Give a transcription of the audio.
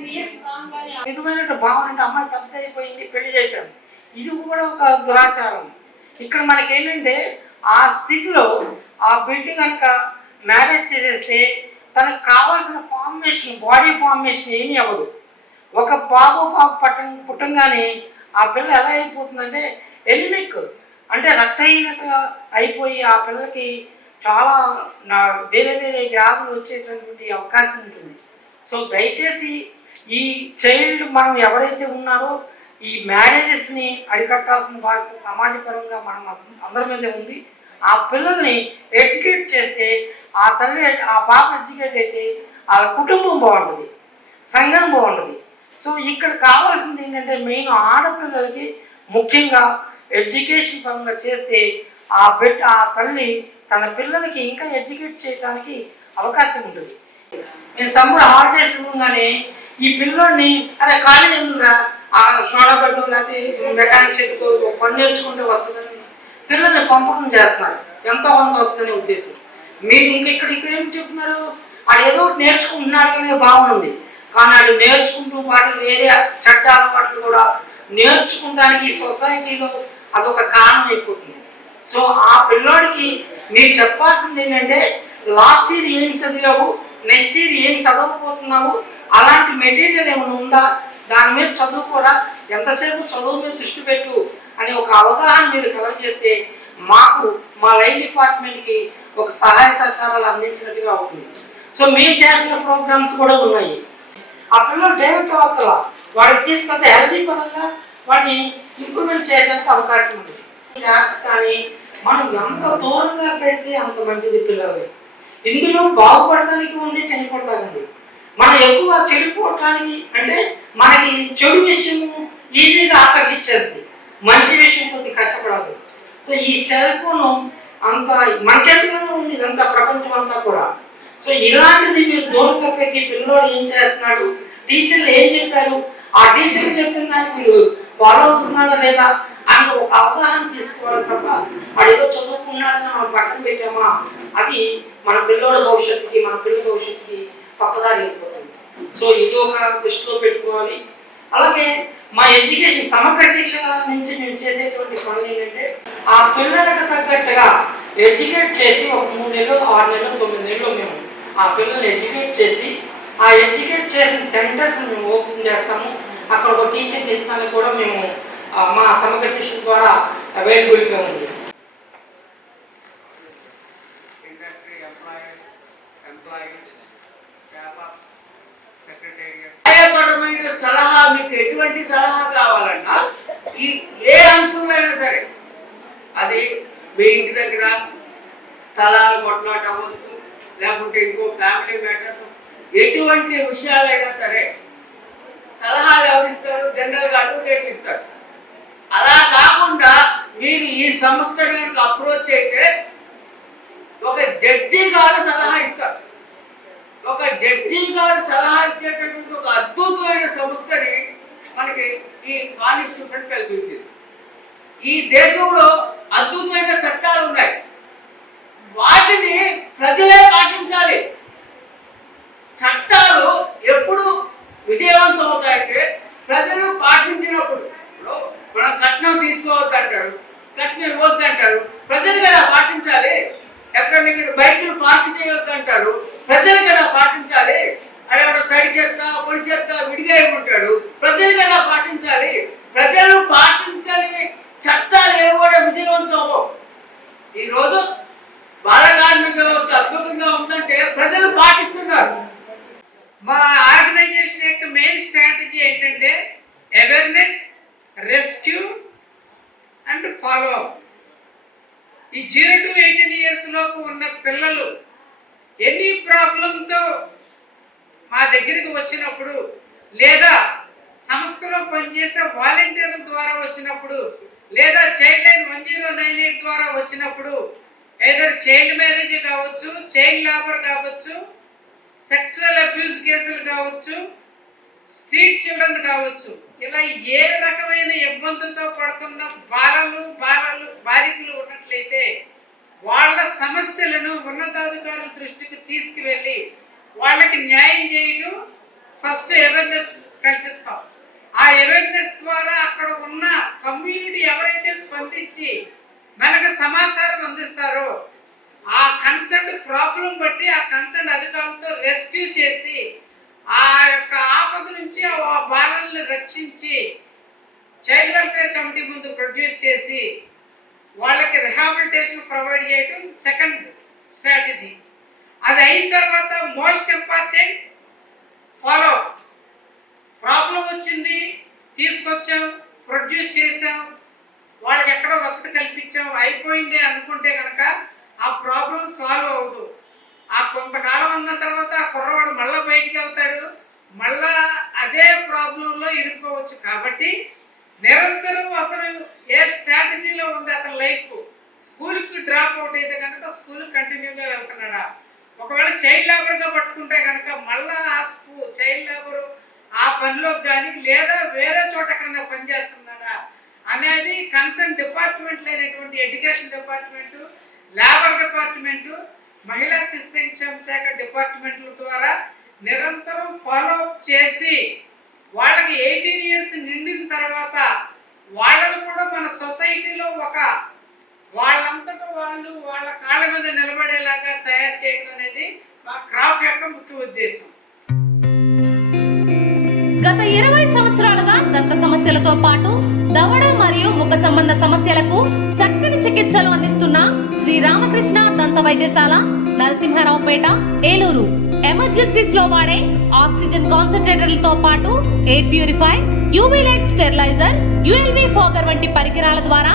Fourteen భావన అంటే అమ్మాయి పెద్ద అయిపోయింది పెళ్ళి చేశాం ఇది కూడా ఒక దురాచారం. ఇక్కడ మనకి ఏంటంటే ఆ స్థితిలో ఆ బిడ్డ కనుక మ్యారేజ్ చేసేస్తే తనకు కావాల్సిన ఫార్మేషన్ బాడీ ఫార్మేషన్ ఏమీ అవ్వదు. ఒక బాబు పాప పట్టం పుట్టంగానే ఆ పిల్ల ఎలా అయిపోతుందంటే ఎనిమిక్ అంటే రక్తహీనత అయిపోయి ఆ పిల్లకి చాలా నా వేరే వేరే వ్యాధులు వచ్చేటటువంటి అవకాశం ఉంటుంది. సో దయచేసి ఈ చైల్డ్ మనం ఎవరైతే ఉన్నారో ఈ మ్యారేజెస్ని అరికట్టాల్సిన బాధ్యత సమాజపరంగా మనం అందరి మీద ఉంది. ఆ పిల్లల్ని ఎడ్యుకేట్ చేస్తే ఆ తల్లి ఆ పాప ఎడ్యుకేట్ అయితే ఆ కుటుంబం బాగుంటుంది సంఘం బాగుంటుంది. సో ఇక్కడ కావాల్సింది ఏంటంటే మెయిన్ ఆడపిల్లలకి ముఖ్యంగా ఎడ్యుకేషన్ పరంగా చేస్తే ఆ బిడ్డ ఆ తల్లి తన పిల్లలకి ఇంకా ఎడ్యుకేట్ చేయడానికి అవకాశం ఉంటుంది. నేను సమ్మర్ హాలిడేస్ ఉండగానే ఈ పిల్లోడిని అరే కాలేజ్ ఎందుకురా? ఆ సోడబడ్డు లేకపోతే మెకానిక్ షెడ్కు పని నేర్చుకుంటే వస్తుందని పిల్లల్ని పంపకం చేస్తున్నారు. ఎంతో కొంత వస్తుందనే ఉద్దేశం. మీరు ఇంకా ఇక్కడ ఇక్కడ ఏం చెప్తున్నారు? ఆడు ఏదో ఒకటి నేర్చుకుంటున్నాడు కానీ బాగుంది. కానీ ఆడు నేర్చుకుంటూ పాటు వేరే చెడ్డ అలవాట్లు కూడా నేర్చుకుంటానికి సొసైటీలో అదొక కారణం అయిపోతుంది. సో ఆ పిల్లోడికి మీరు చెప్పాల్సింది ఏంటంటే లాస్ట్ ఇయర్ ఏం చదివావు నెక్స్ట్ ఇయర్ ఏం చదవకపోతున్నావు అలాంటి మెటీరియల్ ఏమైనా ఉందా? దాని మీద చదువుకోరా? ఎంతసేపు చదువు మీద దృష్టి పెట్టు అని ఒక అవగాహన మీరు కలగజేస్తే మాకు మా లైన్ డిపార్ట్మెంట్కి ఒక సహాయ సహకారాలు అందించినట్టుగా అవుతుంది. సో మేము చేసిన ప్రోగ్రామ్స్ కూడా ఉన్నాయి. ఆ పిల్లలు డైరెక్ట్ అవ్వకల వాడికి తీసుకెళ్తే హెల్తీ పరంగా వాడిని ఇంప్రూవ్మెంట్ చేయడానికి అవకాశం ఉంది. యాప్స్ కానీ మనం ఎంత దూరంగా పెడితే అంత మంచిది పిల్లలు ఇందులో బాగుపడటానికి ఉంది చనిపోవడానికి ఉంది. మనం ఎక్కువ చెడిపోవటానికి అంటే మనకి చెడు విషయం ఈజీగా ఆకర్షించేస్తుంది. మంచి విషయం కొద్ది కష్టపడాలి. సో ఈ సెల్ ఫోన్ అంత మన చేతిలోనే ఉంది ఇదంతా ప్రపంచం అంతా కూడా. సో ఇలాంటిది మీరు దూరంగా పెట్టి పిల్లోడు ఏం చేస్తున్నాడు? టీచర్లు ఏం చెప్పారు? ఆ టీచర్ చెప్పిన దానికి మీరు ఫాలో అవుతున్నాడా లేదా అని ఒక అవగాహన తీసుకోవాలి తప్ప వాడు ఏదో చదువుకున్నాడని మనం పక్కన పెట్టామా? అది మన పిల్లోడి భవిష్యత్తుకి మన పిల్లల భవిష్యత్తుకి పక్కదారి. సో ఇది ఒక దృష్టిలో పెట్టుకోవాలి. అలాగే మా ఎడ్యుకేషన్ సమగ్ర శిక్షణ నుంచి మేము చేసేటువంటి పనులు ఏంటంటే ఆ పిల్లలకు తగ్గట్టుగా ఎడ్యుకేట్ చేసి ఒక మూడు నెలలు ఆరు నెలలు తొమ్మిది నెలలు మేము ఆ పిల్లల్ని ఎడ్యుకేట్ చేసి ఆ ఎడ్యుకేట్ చేసిన సెంటర్స్ మేము ఓపెన్ చేస్తాము. అక్కడ ఒక టీచర్ ఇస్తానికి కూడా మేము మా సమగ్ర శిక్షణ ద్వారా అవైలబుల్గా ఉంది. ఎటువంటి సలహా కావాలన్నా ఈ ఏ అంశంలో అయినా సరే అది మీ ఇంటి దగ్గర స్థలాలు కొట్లాట అవ్వచ్చు లేకుంటే ఇంకో ఫ్యామిలీ మ్యాటర్స్ ఎటువంటి విషయాలైనా సరే సలహాలు ఎవరిస్తారు? జనరల్గా అడ్వకేట్లు ఇస్తారు. అలా కాకుండా మీరు ఈ సంస్థ కనుక అప్రోచ్ అయితే ఒక జడ్జి గారు సలహా ఇస్తారు. ఒక జడ్జి గారు సలహా ఇచ్చేటటువంటి ఒక అద్భుతమైన సంస్థని మనకి ఈ కాన్స్టిట్యూషన్ కల్పించింది. ఈ దేశంలో అద్భుతమైన చట్టాలు ఉన్నాయి. వాటిని ప్రజలే పాటించాలి. చట్టాలు ఎప్పుడు విజయవంతం అవుతాయంటే ప్రజలు పాటించినప్పుడు. మనం కట్నం తీసుకోవద్దు అంటారు కట్నం ఇవ్వద్దు అంటారు ప్రజలు కదా పాటించాలి? ఎక్కడ బైకులు పార్క్ చేయవద్దు అంటారు ప్రజలు కదా పాటించాలి? అరే తడి చేస్తా పొడి చేస్తా విడిగా ఉంటాడు ప్రజలు కదా పాటించాలి. ప్రజలు పాటించని చట్టాలు ఏవి కూడా విజయవంతము ఈరోజు బాలకార్మిక వ్యవస్థ అద్భుతంగా ఉందంటే ప్రజలు పాటిస్తున్నారు. మా ఆర్గనైజేషన్ యొక్క మెయిన్ స్ట్రాటజీ ఏంటంటే అవేర్నెస్ రెస్క్యూ అండ్ ఫాలో ఈ జీరో టు ఎయిటీన్ ఇయర్స్ లోపు ఉన్న పిల్లలు ఎనీ ప్రాబ్లంతో మా దగ్గరికి వచ్చినప్పుడు లేదా సంస్థలో పనిచేసే వాలంటీర్ల ద్వారా వచ్చినప్పుడు లేదా child line one zero nine eight ద్వారా వచ్చినప్పుడు ఏదైనా చైల్డ్ మ్యారేజ్ కావచ్చు చైల్డ్ లేబర్ కావచ్చు సెక్సువల్ అబ్యూస్ కేసులు కావచ్చు స్ట్రీట్ చిల్డ్రన్ కావచ్చు ఇలా ఏ రకమైన ఇబ్బందులతో పడుతున్న బాలలు బాలలు బాలికలు ఉన్నట్లయితే వాళ్ళ సమస్యలను ఉన్నతాధికారుల దృష్టికి తీసుకువెళ్ళి వాళ్ళకి న్యాయం చేయడం ఫస్ట్ అవేర్నెస్ కల్పిస్తాం. ఆ అవేర్నెస్ ద్వారా అక్కడ ఉన్న కమ్యూనిటీ ఎవరైతే స్పందించి మనకు సమాచారం అందిస్తారో ఆ కన్సర్న్ ప్రాబ్లం బట్టి ఆ కన్సర్న్ అధికారులతో రెస్క్యూ చేసి ఆ యొక్క ఆపద నుంచి ఆ బాలల్ని రక్షించి చైల్డ్ వెల్ఫేర్ కమిటీ ముందు ప్రొడ్యూస్ చేసి వాళ్ళకి రిహాబిలిటేషన్ ప్రొవైడ్ చేయడం సెకండ్ స్ట్రాటజీ అది అయిన తర్వాత మోస్ట్ ఇంపార్టెంట్ ఫాలో ప్రాబ్లం వచ్చింది తీసుకొచ్చాం ప్రొడ్యూస్ చేసాం వాళ్ళకి ఎక్కడ వసతి కల్పించాం అయిపోయింది అనుకుంటే కనుక ఆ ప్రాబ్లం సాల్వ్ అవ్వదు. ఆ కొంతకాలం అన్న తర్వాత ఆ కుర్రవాడు మళ్ళీ బయటికి వెళ్తాడు మళ్ళా అదే ప్రాబ్లంలో ఇరుక్కోవచ్చు. కాబట్టి నిరంతరం అతను ఏ స్ట్రాటజీలో ఉంది అతని లైఫ్? స్కూల్కి డ్రాప్ అవుట్ అయితే కనుక స్కూల్ కంటిన్యూగా వెళ్తున్నాడా? ఒకవేళ చైల్డ్ లేబర్గా పట్టుకుంటే కనుక మళ్ళా ఆ స్కూ చైల్డ్ లేబర్ ఆ పనిలోకి కానీ లేదా వేరే చోట ఎక్కడైనా పని చేస్తున్నాడా అనేది కన్సర్న్ డిపార్ట్మెంట్ లేనటువంటి ఎడ్యుకేషన్ డిపార్ట్మెంట్ లేబర్ డిపార్ట్మెంట్ మహిళా శిశు సంక్షేమ శాఖ డిపార్ట్మెంట్ల ద్వారా నిరంతరం ఫాలో అప్ చేసి వాళ్ళకి ఎయిటీన్ ఇయర్స్ నిండిన తర్వాత వాళ్ళని కూడా మన సొసైటీలో ఒక వాళ్ళంతటా వాళ్ళు వాళ్ళ కాళ్ళ మీద నిలబడేలాగా తయారు చేయడం అనేది మా క్రాప్ యొక్క ముఖ్య ఉద్దేశం. గత ఇరవై సంవత్సరాలుగా దంత సమస్యలతో పాటు దవడ మరియు ముఖ సంబంధ సమస్యలకు చక్కని చికిత్సలు అందిస్తున్న శ్రీ రామకృష్ణ దంత వైద్యశాల నరసింహారావుపేట ఏలూరు. ఎమర్జెన్సీస్లో వాడే ఆక్సిజన్ కాన్సన్ట్రేటర్లతో పాటు air purify UV light steriliser ULV fogger వంటి పరికరాల ద్వారా